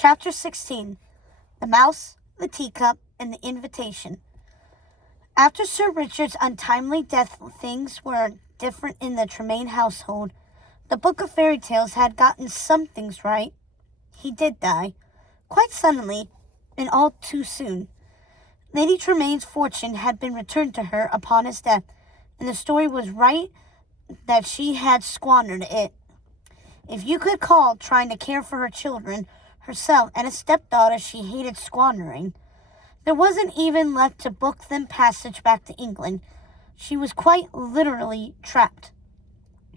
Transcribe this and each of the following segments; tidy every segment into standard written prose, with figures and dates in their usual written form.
Chapter 16. The Mouse, the Teacup, and the Invitation. After Sir Richard's untimely death, things were different in the Tremaine household. The Book of Fairy Tales had gotten some things right. He did die, quite suddenly, and all too soon. Lady Tremaine's fortune had been returned to her upon his death, and the story was right that she had squandered it. If you could call trying to care for her children, herself, and a stepdaughter she hated squandering. There wasn't even left to book them passage back to England. She was quite literally trapped,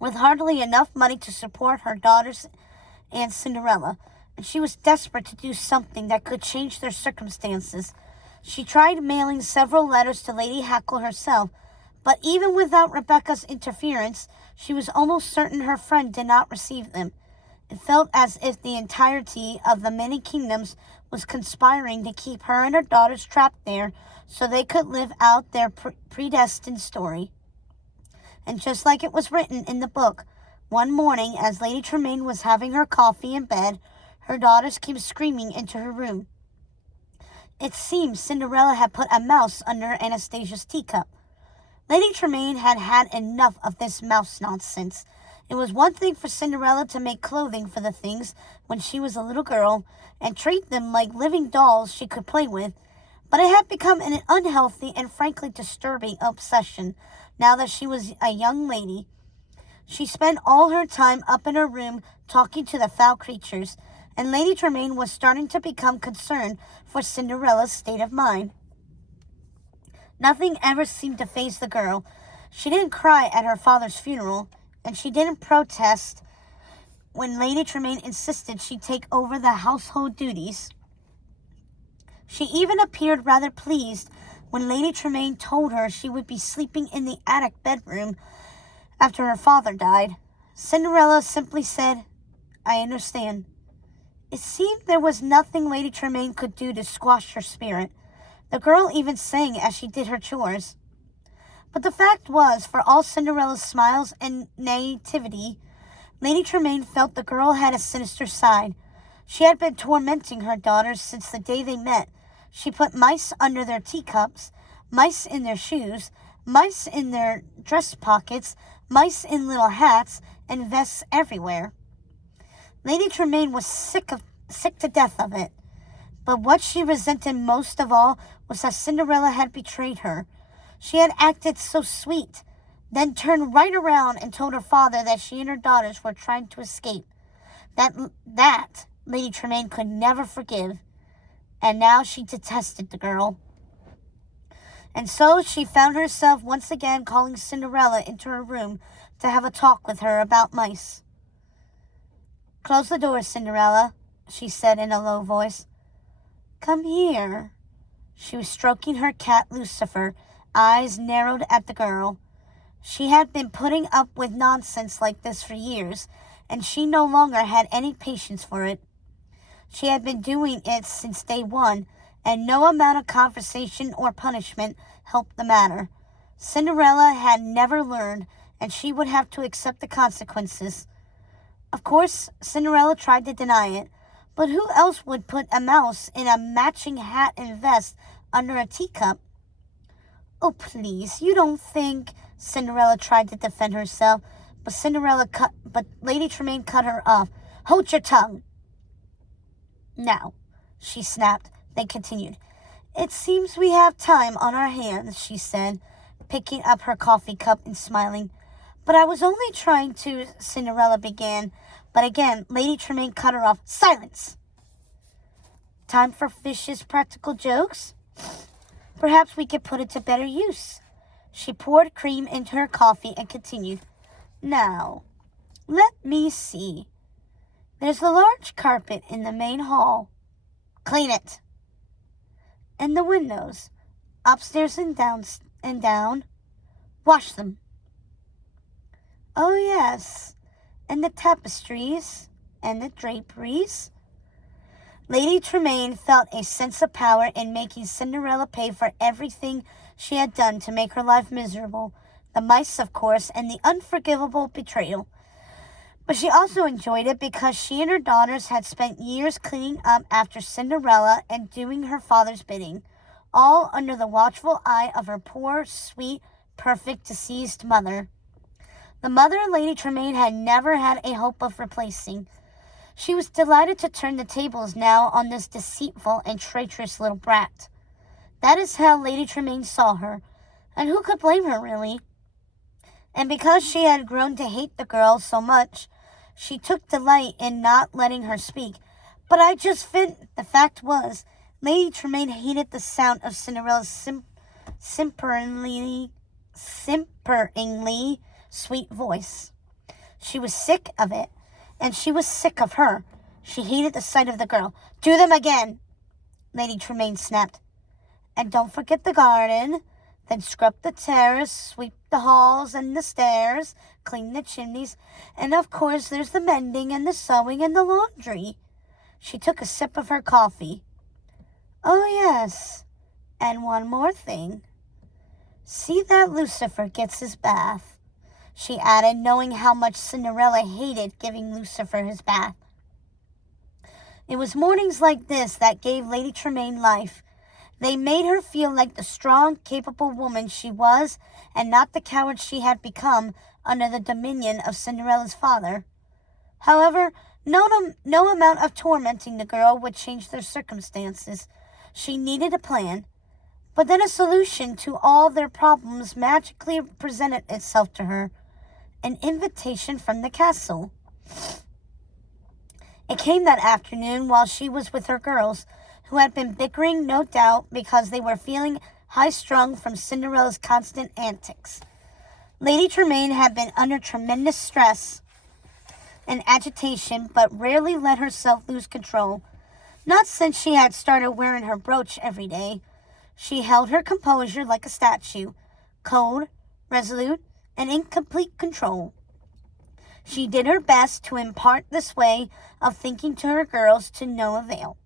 with hardly enough money to support her daughters and Cinderella, and she was desperate to do something that could change their circumstances. She tried mailing several letters to Lady Hackle herself, but even without Rebecca's interference, she was almost certain her friend did not receive them. It felt as if the entirety of the many kingdoms was conspiring to keep her and her daughters trapped there so they could live out their predestined story. And just like it was written in the book, one morning as Lady Tremaine was having her coffee in bed, her daughters came screaming into her room. It seemed Cinderella had put a mouse under Anastasia's teacup. Lady Tremaine had had enough of this mouse nonsense. It was one thing for Cinderella to make clothing for the things when she was a little girl and treat them like living dolls she could play with, but it had become an unhealthy and frankly disturbing obsession now that she was a young lady. She spent all her time up in her room talking to the foul creatures, and Lady Tremaine was starting to become concerned for Cinderella's state of mind. Nothing ever seemed to faze the girl. She didn't cry at her father's funeral, and she didn't protest when Lady Tremaine insisted she take over the household duties. She even appeared rather pleased when Lady Tremaine told her she would be sleeping in the attic bedroom after her father died. Cinderella simply said, "I understand." It seemed there was nothing Lady Tremaine could do to squash her spirit. The girl even sang as she did her chores. But the fact was, for all Cinderella's smiles and naivety, Lady Tremaine felt the girl had a sinister side. She had been tormenting her daughters since the day they met. She put mice under their teacups, mice in their shoes, mice in their dress pockets, mice in little hats, and vests everywhere. Lady Tremaine was sick to death of it. But what she resented most of all was that Cinderella had betrayed her. She had acted so sweet, then turned right around and told her father that she and her daughters were trying to escape. That Lady Tremaine could never forgive, and now she detested the girl. And so she found herself once again calling Cinderella into her room to have a talk with her about mice. "Close the door, Cinderella," she said in a low voice. "Come here." She was stroking her cat Lucifer, eyes narrowed at the girl. She had been putting up with nonsense like this for years, and she no longer had any patience for it. She had been doing it since day one, and no amount of conversation or punishment helped the matter. Cinderella had never learned, and she would have to accept the consequences. Of course, Cinderella tried to deny it, but who else would put a mouse in a matching hat and vest under a teacup? "Oh, please, you don't think..." Cinderella tried to defend herself, but Lady Tremaine cut her off. "Hold your tongue." "Now," she snapped, then continued. "It seems we have time on our hands," she said, picking up her coffee cup and smiling. "But I was only trying to..." Cinderella began, but again Lady Tremaine cut her off. "Silence! Time for vicious practical jokes? Perhaps we could put it to better use." She poured cream into her coffee and continued. "Now, let me see. There's a large carpet in the main hall. Clean it. And the windows, upstairs and down, wash them. Oh, yes, and the tapestries and the draperies." Lady Tremaine felt a sense of power in making Cinderella pay for everything she had done to make her life miserable. The mice, of course, and the unforgivable betrayal. But she also enjoyed it because she and her daughters had spent years cleaning up after Cinderella and doing her father's bidding, all under the watchful eye of her poor, sweet, perfect deceased mother. The mother Lady Tremaine had never had a hope of replacing. She was delighted to turn the tables now on this deceitful and traitorous little brat. That is how Lady Tremaine saw her, and who could blame her, really? And because she had grown to hate the girl so much, she took delight in not letting her speak. But the fact was, Lady Tremaine hated the sound of Cinderella's simperingly sweet voice. She was sick of it, and she was sick of her. She hated the sight of the girl. "Do them again," Lady Tremaine snapped. "And don't forget the garden. Then scrub the terrace, sweep the halls and the stairs, clean the chimneys, and of course there's the mending and the sewing and the laundry." She took a sip of her coffee. "Oh, yes, and one more thing. See that Lucifer gets his bath," she added, knowing how much Cinderella hated giving Lucifer his bath. It was mornings like this that gave Lady Tremaine life. They made her feel like the strong, capable woman she was, and not the coward she had become under the dominion of Cinderella's father. However, no amount of tormenting the girl would change their circumstances. She needed a plan. But then a solution to all their problems magically presented itself to her. An invitation from the castle. It came that afternoon while she was with her girls, who had been bickering, no doubt, because they were feeling high-strung from Cinderella's constant antics. Lady Tremaine had been under tremendous stress and agitation, but rarely let herself lose control. Not since she had started wearing her brooch every day. She held her composure like a statue, cold, resolute, and in complete control. She did her best to impart this way of thinking to her girls to no avail.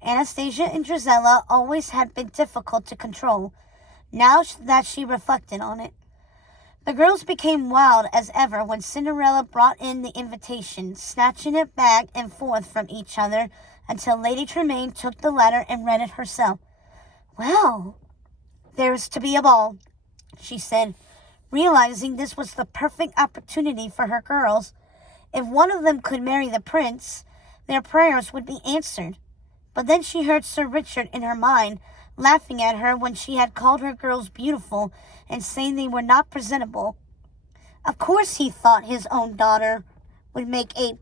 Anastasia and Drizella always had been difficult to control, now that she reflected on it. The girls became wild as ever when Cinderella brought in the invitation, snatching it back and forth from each other until Lady Tremaine took the letter and read it herself. "Well, there's to be a ball," she said, realizing this was the perfect opportunity for her girls. If one of them could marry the prince, their prayers would be answered. But then she heard Sir Richard in her mind, laughing at her when she had called her girls beautiful and saying they were not presentable. Of course he thought his own daughter would make a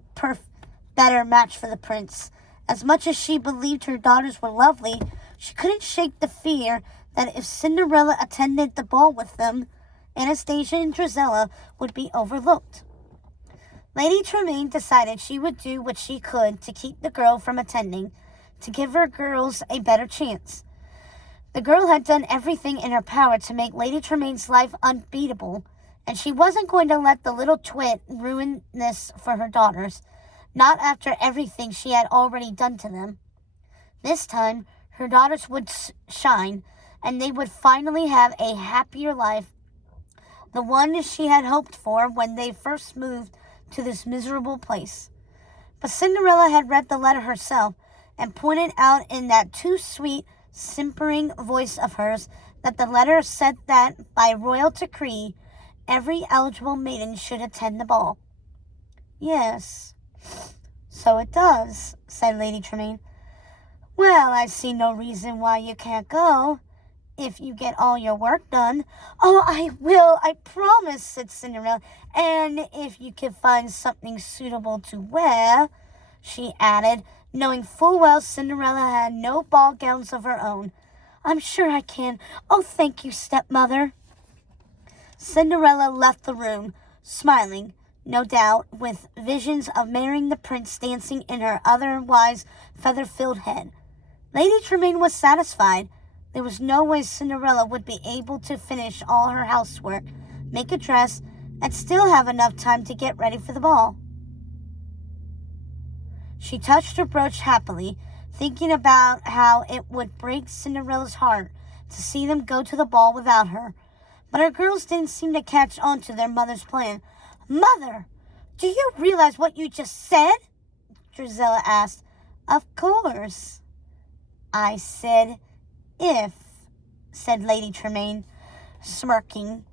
better match for the prince. As much as she believed her daughters were lovely, she couldn't shake the fear that if Cinderella attended the ball with them, Anastasia and Drizella would be overlooked. Lady Tremaine decided she would do what she could to keep the girl from attending, to give her girls a better chance. The girl had done everything in her power to make Lady Tremaine's life unbeatable, and she wasn't going to let the little twit ruin this for her daughters, not after everything she had already done to them. This time, her daughters would shine, and they would finally have a happier life, the one she had hoped for when they first moved to this miserable place. But Cinderella had read the letter herself, and pointed out in that too sweet, simpering voice of hers that the letter said that, by royal decree, every eligible maiden should attend the ball. "Yes, so it does," said Lady Tremaine. "Well, I see no reason why you can't go, if you get all your work done." "Oh, I will, I promise," said Cinderella. "And if you can find something suitable to wear," she added, knowing full well Cinderella had no ball gowns of her own. "I'm sure I can. Oh, thank you, stepmother." Cinderella left the room, smiling, no doubt, with visions of marrying the prince dancing in her otherwise feather-filled head. Lady Tremaine was satisfied. There was no way Cinderella would be able to finish all her housework, make a dress, and still have enough time to get ready for the ball. She touched her brooch happily, thinking about how it would break Cinderella's heart to see them go to the ball without her. But her girls didn't seem to catch on to their mother's plan. "Mother, Do you realize what you just said? Drizella asked. Of course. I said if, said Lady Tremaine, smirking.